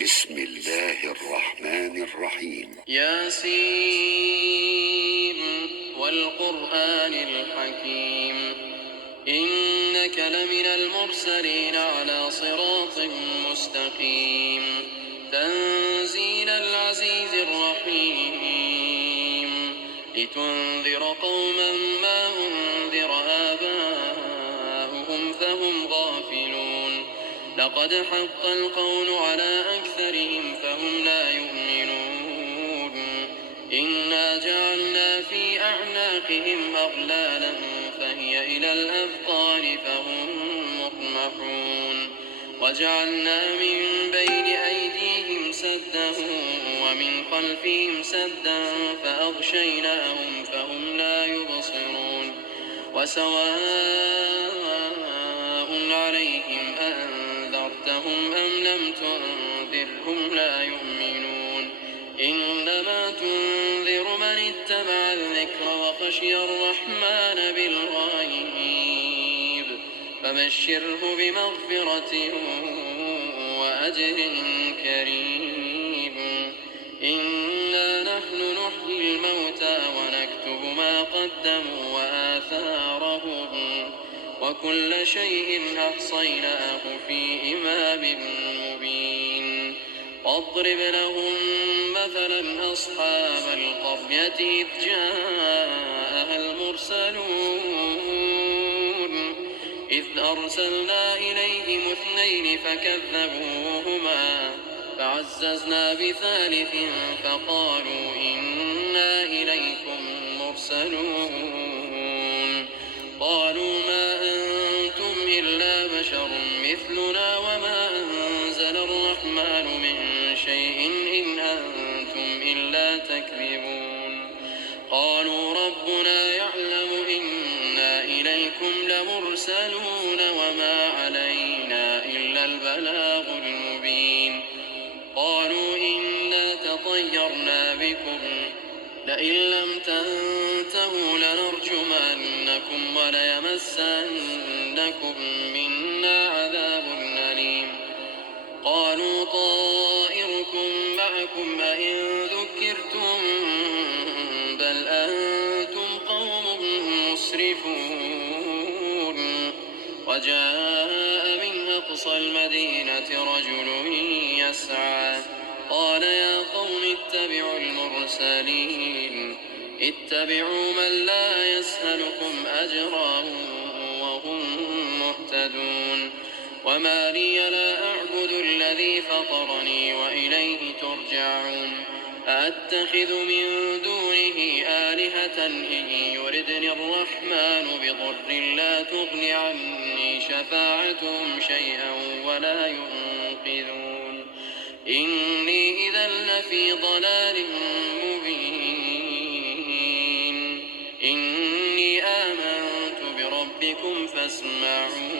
بسم الله الرحمن الرحيم. ياسين والقرآن الحكيم إنك لمن المرسلين على صراط مستقيم تنزيل العزيز الرحيم لتنذر قوما ما أنذر آباؤهم فهم غافلون لقد حق القول على أكثرهم فهم لا يؤمنون إنا جعلنا في أعناقهم أغلالا فهي إلى الأذقان فهم مقمحون وجعلنا من بين أيديهم سدا ومن خلفهم سدا فأغشيناهم فهم لا يبصرون وسواء عليهم أنذرتهم أم لم تنذرهم لا يؤمنون إنما تنذر من اتبع الذكر وخشي الرحمن بالغيب فبشره بمغفرة وأجر كريم إنا نحن نحيي الموتى ونكتب ما قدموا وآثارهم وكل شيء أحصيناه في إمام مبين واضرب لهم مثلا أصحاب القرية إذ جاءها المرسلون إذ أرسلنا إليهم اثنين فكذبوهما فعززنا بثالث فقالوا إنا إليكم مرسلون قالوا ما أنتم إلا بشر مثلنا وما أنزل الرحمن من شيء إن أنتم إلا تكذبون قالوا ربنا يعلم إنا إليكم لمرسلون وما علينا إلا البلاغ المبين قالوا إنا تطيرنا بكم لئن لم تنتهوا لنرجمنكم وليمسنكم منا عذاب أليم قالوا طائركم معكم أئن ذكرتم بل أنتم قوم مسرفون وجاء من أقصى المدينة رجل يسعى قال يا قوم اتبعوا المرسلين اتبعوا من لا يسألكم أجرا وهم مهتدون وما لي لا أعبد الذي فطرني وإليه ترجعون أأتخذ من دونه آلهة إن يردني الرحمن بضر لا تغن عني شفاعتهم شيئا ولا ينقذون إني إذا لفي ضلال مبين إني آمنت بربكم فاسمعون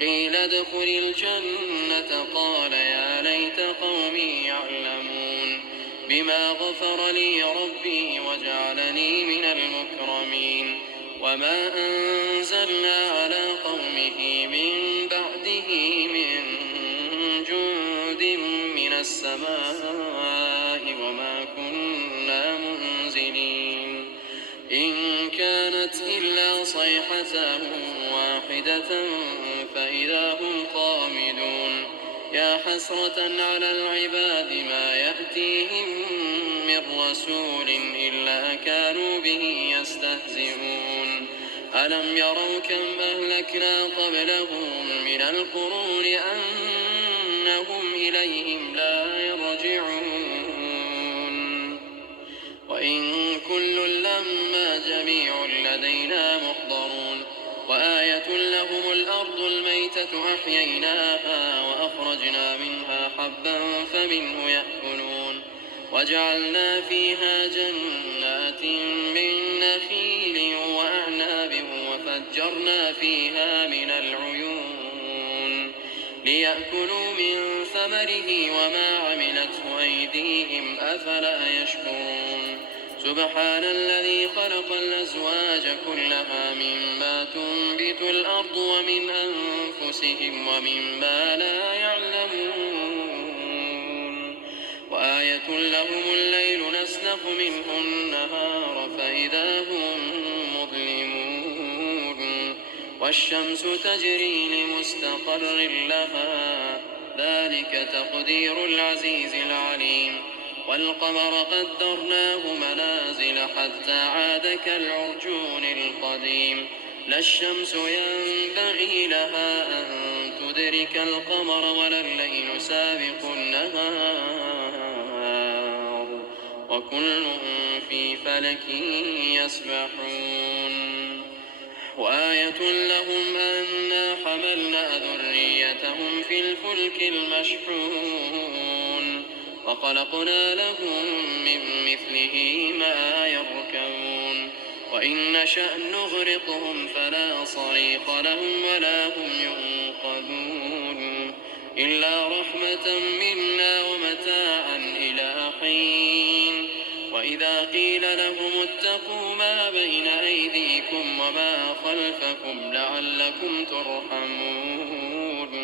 قيل ادخل الجنة قال يا ليت قومي يعلمون بما غفر لي ربي وجعلني من المكرمين وما أنزلنا على قومه من بعده من جند من السماء وما كنا منزلين إن كانت إلا صيحة واحدة فإذا هم خامدون يا حسرة على العباد ما يأتيهم من رسول إلا كانوا به يستهزئون ألم يروا كم أهلكنا قبلهم من القرون أنهم إليهم لا يرجعون وإن كل لما جميع لدينا محضرون وآية لهم الأرض الميتة أحييناها وأخرجنا منها حبا فمنه يأكلون وجعلنا فيها جنات من نخيل وأعناب وفجرنا فيها من العيون ليأكلوا من ثمره وما عملته أيديهم أفلا يشكرون سبحان الذي خلق الأزواج كلها مما تنبت الأرض ومن أنفسهم ومما لا يعلمون وآية لهم الليل نسلخ منه النهار فإذا هم مظلمون والشمس تجري لمستقر لها ذلك تقدير العزيز العليم والقمر قدرناه منازل حتى عاد كالعرجون القديم لا الشمس ينبغي لها أن تدرك القمر ولا الليل سابق النهار وكل في فلك يسبحون وآية لهم أنا حملنا ذريتهم في الفلك المشحون وخلقنا لهم من مثله ما يركبون وإن نشأ نغرقهم فلا صريخ لهم ولا هم ينقذون إلا رحمة منا ومتاعا إلى حين وإذا قيل لهم اتقوا ما بين أيديكم وما خلفكم لعلكم ترحمون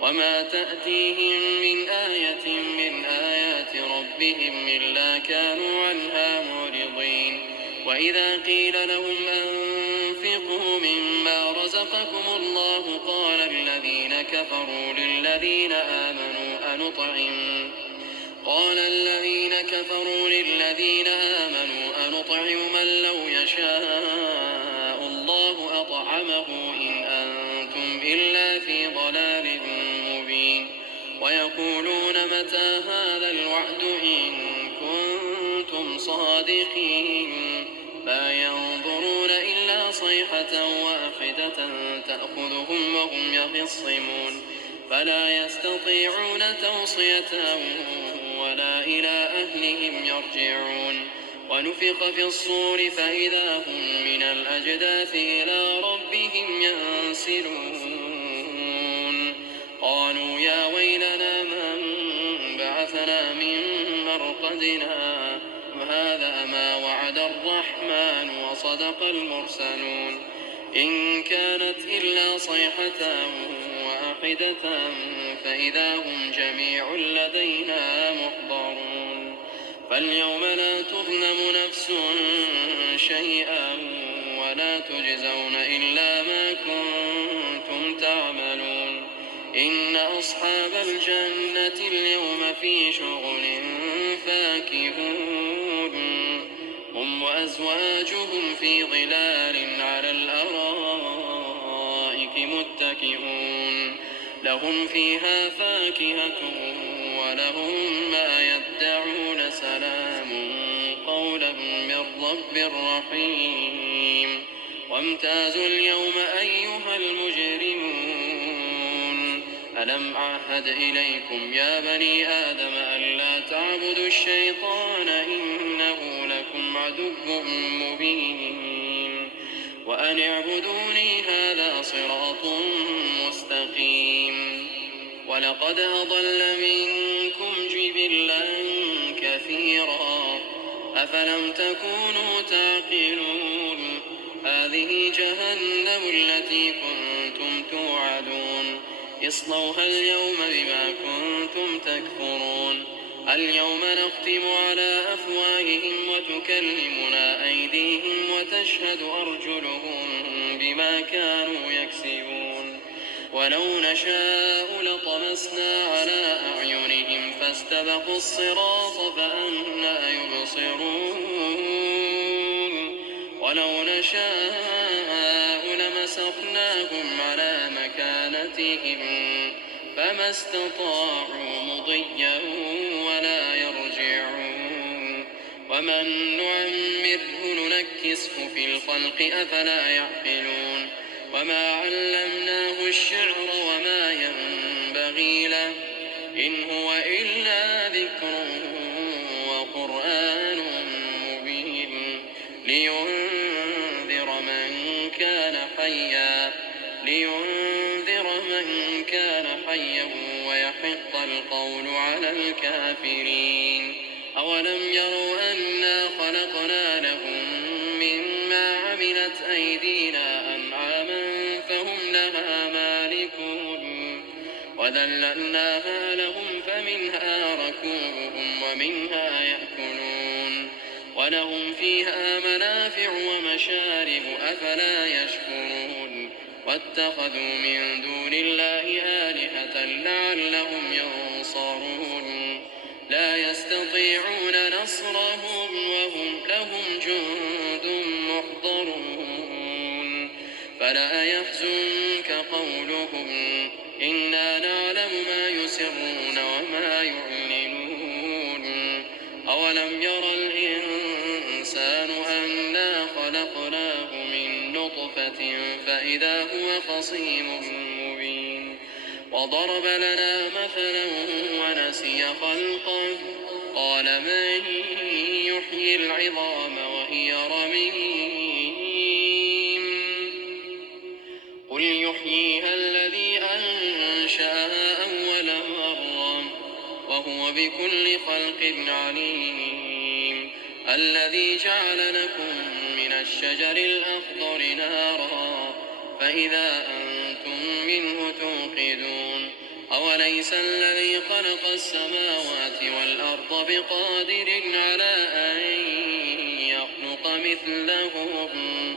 وما تأتيهم من آية من آيات ربهم إلا كانوا عنها معرضين وإذا قيل لهم أنفقوا مما رزقكم الله قال الذين كفروا للذين آمنوا أنطعم من لو يشاء الله أطعمه إن أنتم إلا في ضلال مبين ويقولون متى هذا الوعد إن كنتم صادقين ما ينظرون إلا صيحة واحدة تأخذهم وهم يخصمون فلا يستطيعون توصية ولا إلى أهلهم يرجعون ونفخ في الصور فإذا هم من الأجداث إلى ربهم ينسلون قالوا يا ويلنا من بعثنا من مرقدنا هذا ما وعد الرحمن وصدق المرسلون إن كانت إلا صيحة واحدة فإذا هم جميع لدينا محضرون فاليوم لا تظلم نفس شيئا ولا تجزون إلا ما كنتم تعملون إن أصحاب الجنة اليوم في شغل فاكهون هم وأزواجهم في ظلال على الأرائك متكئون لهم فيها فاكهة ولهم ما يدعون سلام قولا من رب رحيم وامتازوا اليوم أيها المجرمون ألم أعهد إليكم يا بني آدم ألا تعبدوا الشيطان إنه لكم عدو مبين وأن اعبدوني هذا صراط مستقيم ولقد أضل منكم جبلا كثيرا أفلم تكونوا تعقلون هذه جهنم التي كنتم توعدون اصلوها اليوم بما كنتم تكفرون اليوم نختم على أفواههم وتكلمنا أيديهم وتشهد أرجلهم بما كانوا يكسبون ولو نشاء لطمسنا على أعينهم فاستبقوا الصراط فأنى يبصرون ولو نشاء لمسخناهم على مكانتهم فما استطاعوا مضيا ولا يرجعون ومن نعمره ننكسه في الخلق أفلا يعقلون وما علمناه الشعر وما ينبغي له إن هو إلا ذكر وقرآن مبين لينذر من كان حيا ويحق القول على الكافرين أولم يروا أنا خلقنا لهم مما عملت أيدينا أنعاما فهم لها مالكون وذللناها لهم فمنها ركوبهم ومنها يأكلون ولهم فيها منافع ومشارب أفلا يشكرون واتخذوا من دون الله آلهة لعلهم ينصرون لا يستطيعون نصرهم وهم لهم جند محضرون فلا يحزنك قولهم إنا نعلم ما يسرون وما يعلنون أولم ير الإنسان أنا خلقناه من نطفة فإذا هو خصيم مبين وضرب لنا مثلا ونسي خلقه قال من يحيي العظام وهي رميم قل يحييها الذي أنشأها أول مرة وهو بكل خلق عليم الذي جعل لكم من الشجر الأخضر نارا فإذا أنتم منه توقدون أوليس الذي خلق السماوات والأرض بقادر على أن يخلق مثلهم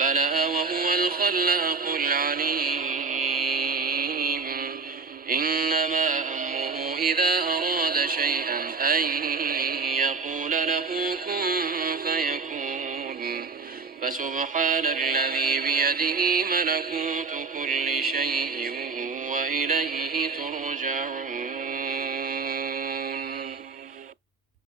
بلى وهو الخلاق العليم إنما أمره إذا أراد شيئا أن يقول له كن فيكون فسبحان الذي بيده ملكوت كل شيء وإليه ترجعون